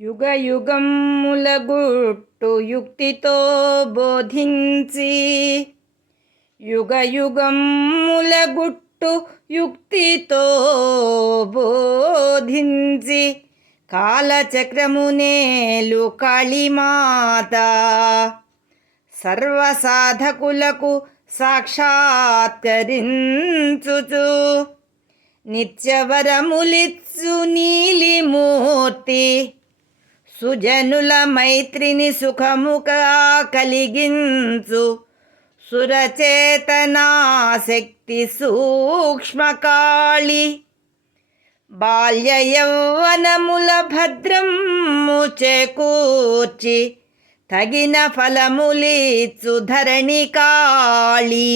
యుగ యుగముల గుట్టు యుక్తితో బోధించి యుగ యుగముల గుట్టు యుక్తితో బోధించి కాలచక్రమునేలు కాళీమాత సర్వసాధకులకు సాక్షాత్కరించుచు నిత్యవరములిచ్చు నీలిమూర్తి సుజనుల మైత్రిని సుఖముగా కలిగించు సురచేతనాశక్తి సూక్ష్మకాళి బాల్య యౌవనముల భద్రము చేకూర్చి తగిన ఫలములిచ్చు ధరణి కాళీ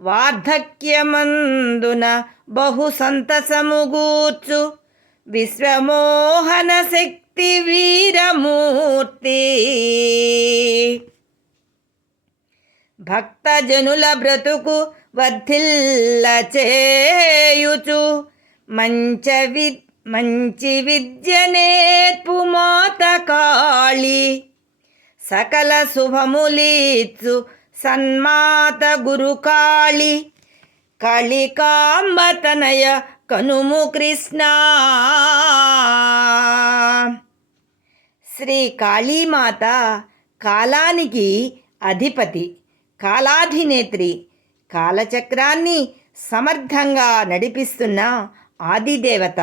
వార్ధక్యమందున బహు సంతసముగూర్చు విశ్వమోహన శక్తి వీరమూర్తి భక్తజనుల బ్రతుకు వర్ధిల్ల చేయుచు మంచి విద్య నేర్పు మాత కాళి సకల శుభములిచ్చు సన్మాత గురుకాళి కాళికాంబతనయ కనుము కృష్ణ. శ్రీ కాళీమాత కాలానికి అధిపతి, కాలాధినేత్రి, కాలచక్రాన్ని సమర్థంగా నడిపిస్తున్న ఆదిదేవత.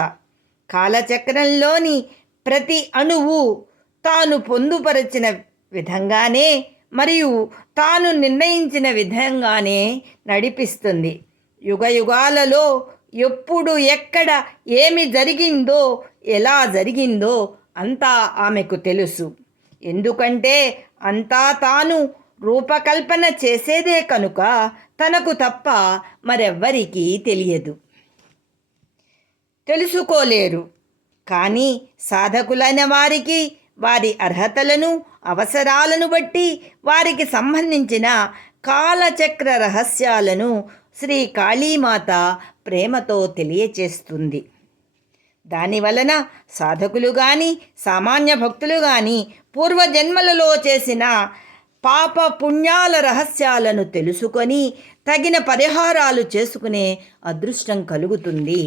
కాలచక్రంలోని ప్రతి అణువు తాను పొందుపరచిన విధంగానే మరియు తాను నిర్ణయించిన విధంగానే నడిపిస్తుంది. యుగ యుగాలలో ఎప్పుడు ఎక్కడ ఏమి జరిగిందో ఎలా జరిగిందో అంతా ఆమెకు తెలుసు. ఎందుకంటే అంతా తాను రూపకల్పన చేసేదే కనుక తనకు తప్ప మరెవ్వరికీ తెలియదు, తెలుసుకోలేరు. కానీ సాధకులైన వారికి వారి అర్హతలను అవసరాలను బట్టి వారికి సంబంధించిన కాలచక్ర రహస్యాలను శ్రీ కాళీమాత ప్రేమతో తెలియచేస్తుంది. దానివలన సాధకులు కానీ సామాన్య భక్తులు కానీ పూర్వజన్మలలో చేసిన పాప పుణ్యాల రహస్యాలను తెలుసుకొని తగిన పరిహారాలు చేసుకునే అదృష్టం కలుగుతుంది.